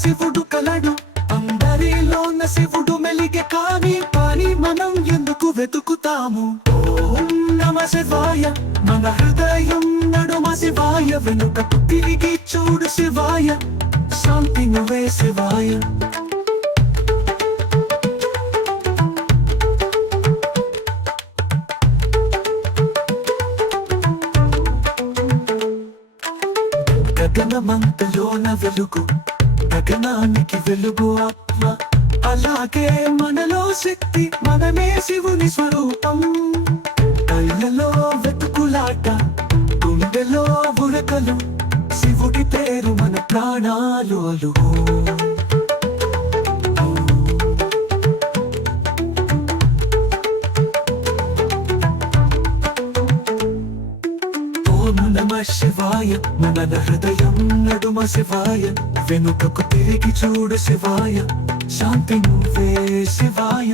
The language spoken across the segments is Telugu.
శివుడు కలడు, అందరిలోన శివుడు మెలిగే కానీ మనం ఎందుకు వెతుకుతాము? ఓం నమ శివాయ, మన హృదయం నడుమ శివాయ, వెనుకకు తిరిగి చూడు శివాయ, శాంతి నువ్వే శివాయ. గగనమంతలోన వెలుగు, గగనానికి వెలుగు ఆత్మ, అలాగే మనలో శక్తి, మనమే శివుని స్వరూపం. కళ్ళలో వెతుకులాట, గుండెలో ఉరకలు, శివుడి పేరు మన ప్రాణాలు అలుగు. ఓం నమ శివాయ, మన హృదయం నడుమ శివాయ, వెనుకకు తిరిగి చూడు శివాయ, శాంతి నువ్వే శివాయ.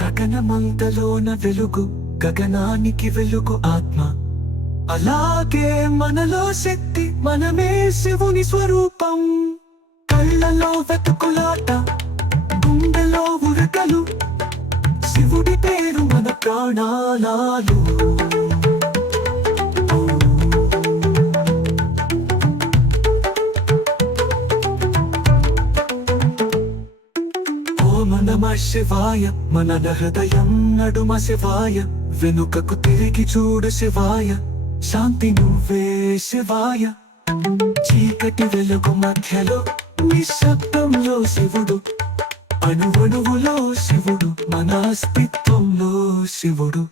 గగనమంతలోన వెలుగు, గగనానికి వెలుగు ఆత్మ, అలాగే మనలో శక్తి, మనమే శివుని స్వరూపం. కళ్ళలో వెతుకులాట, గుండెలో ఉరకలు, శివుడి పేరు మన ప్రాణాలు. ఓం నమ శివాయ, మన హృదయం నడుమ శివాయ, వెనుకకు తిరిగి చూడు శివాయ, శాంతి నువ్వే శివాయ. చీకటి వెలుగు మధ్యలో నిశ్శబ్దంలో శివుడు, అణువణువులో శివుడు, మన అస్తిత్వంలో శివుడు.